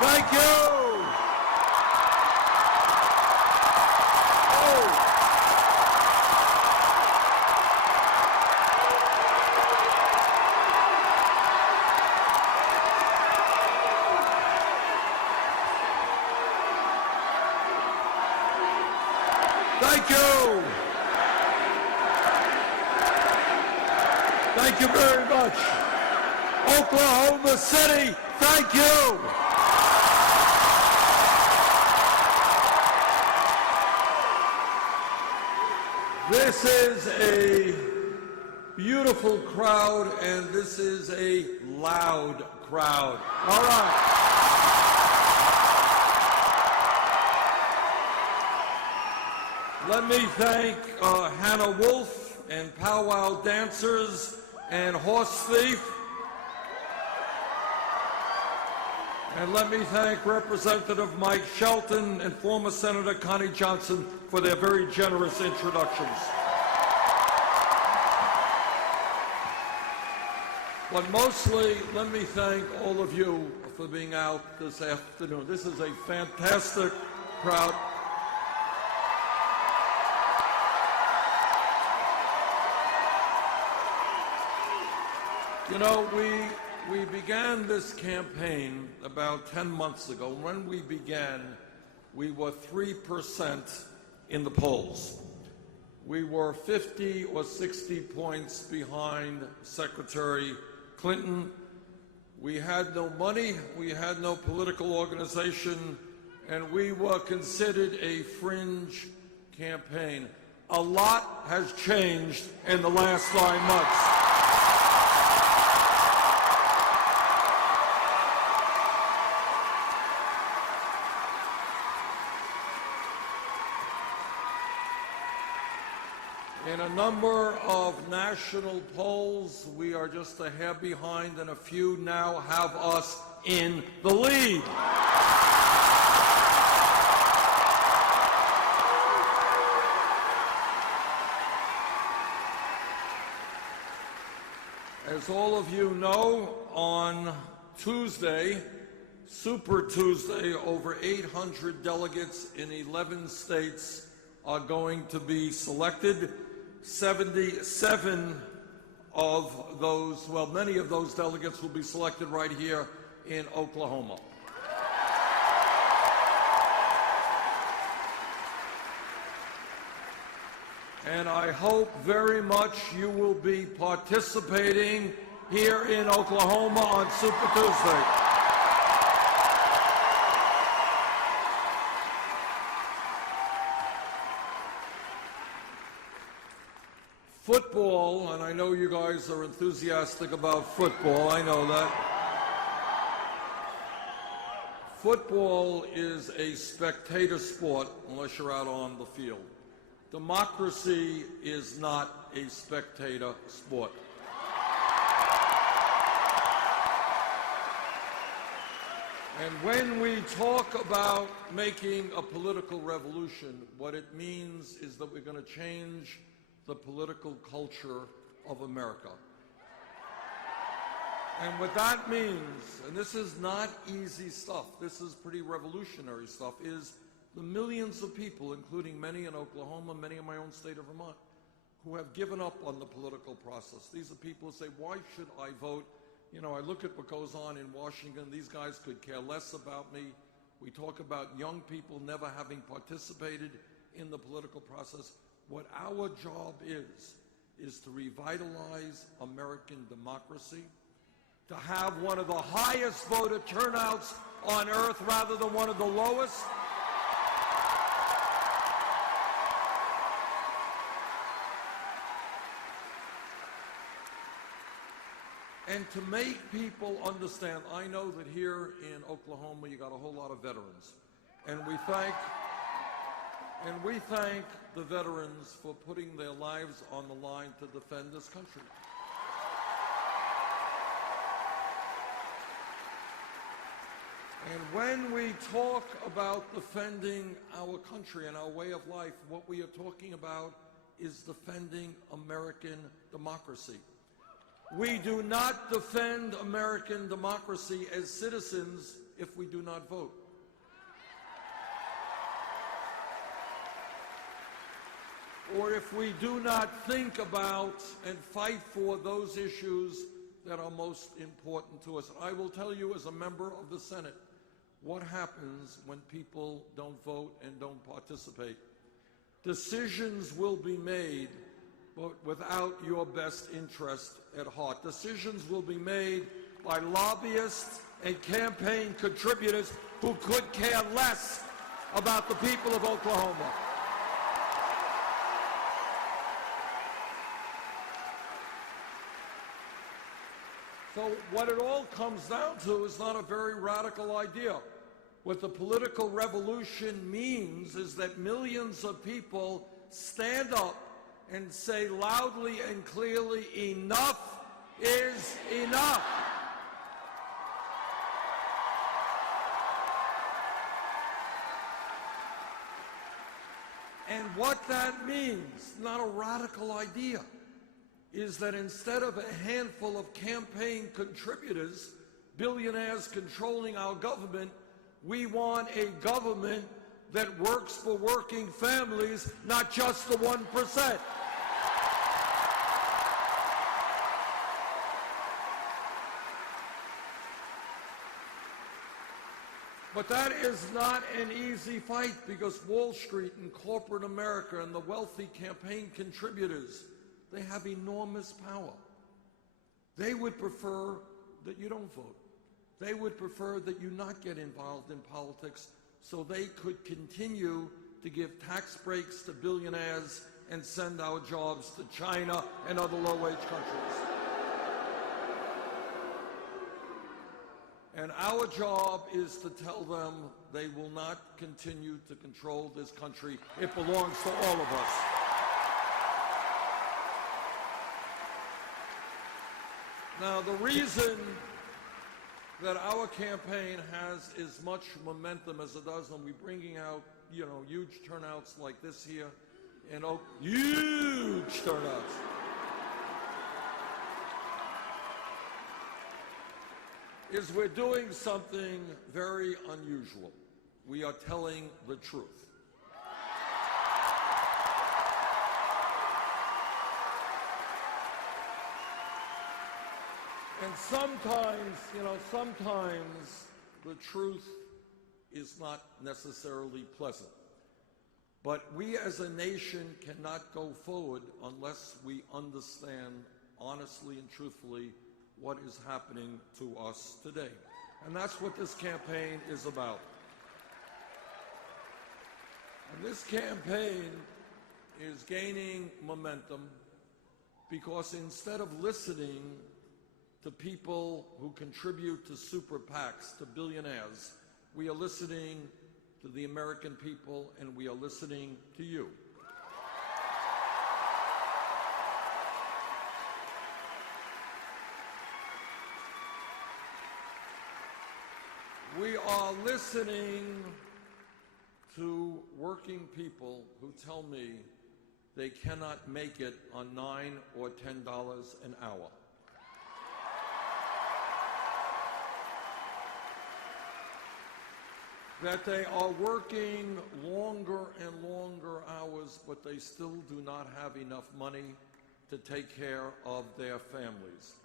Thank you. Oh. Thank you. Thank you very much. Oklahoma City, thank you. This is a beautiful crowd, and this is a loud crowd. All right. Let me thank Hannah Wolf and powwow dancers and horse thief. And let me thank Representative Mike Shelton and former Senator Connie Johnson for their very generous introductions. But mostly, let me thank all of you for being out this afternoon. This is a fantastic crowd. You know, we began this campaign about 10 months ago. When we began, we were 3% in the polls. We were 50 or 60 points behind Secretary Clinton. We had no money, we had no political organization, and we were considered a fringe campaign. A lot has changed in the last 5 months. In a number of national polls, we are just a hair behind, and a few now have us in the lead. As all of you know, on Tuesday, Super Tuesday, over 800 delegates in 11 states are going to be selected. 77 of those, well, many of those delegates will be selected right here in Oklahoma. And I hope very much you will be participating here in Oklahoma on Super Tuesday. Football, and I know you guys are enthusiastic about football, I know that. Football is a spectator sport unless you're out on the field. Democracy is not a spectator sport. And when we talk about making a political revolution, what it means is that we're going to change the political culture of America. And what that means, and this is not easy stuff, this is pretty revolutionary stuff, is the millions of people, including many in Oklahoma, many in my own state of Vermont, who have given up on the political process. These are people who say, why should I vote? You know, I look at what goes on in Washington. These guys could care less about me. We talk about young people never having participated in the political process. What our job is to revitalize American democracy, to have one of the highest voter turnouts on earth rather than one of the lowest. And to make people understand, I know that here in Oklahoma you got a whole lot of veterans, and we thank the veterans for putting their lives on the line to defend this country. And when we talk about defending our country and our way of life, what we are talking about is defending American democracy. We do not defend American democracy as citizens if we do not vote. Or if we do not think about and fight for those issues that are most important to us. I will tell you as a member of the Senate what happens when people don't vote and don't participate. Decisions will be made, but without your best interest at heart. Decisions will be made by lobbyists and campaign contributors who could care less about the people of Oklahoma. So what it all comes down to is not a very radical idea. What the political revolution means is that millions of people stand up and say loudly and clearly, enough is enough. And what that means, not a radical idea, is that instead of a handful of campaign contributors, billionaires controlling our government, we want a government that works for working families, not just the 1%. But that is not an easy fight, because Wall Street and corporate America and the wealthy campaign contributors, they have enormous power. They would prefer that you don't vote. They would prefer that you not get involved in politics so they could continue to give tax breaks to billionaires and send our jobs to China and other low-wage countries. And our job is to tell them they will not continue to control this country. It belongs to all of us. Now, the reason that our campaign has as much momentum as it does, and we're bringing out, huge turnouts like this here, and huge turnouts. Is we're doing something very unusual. We are telling the truth. And sometimes the truth is not necessarily pleasant. But we as a nation cannot go forward unless we understand honestly and truthfully what is happening to us today. And that's what this campaign is about. And this campaign is gaining momentum because instead of listening to people who contribute to super PACs, to billionaires, we are listening to the American people, and we are listening to you. We are listening to working people who tell me they cannot make it on $9 or $10 an hour. That they are working longer and longer hours, but they still do not have enough money to take care of their families.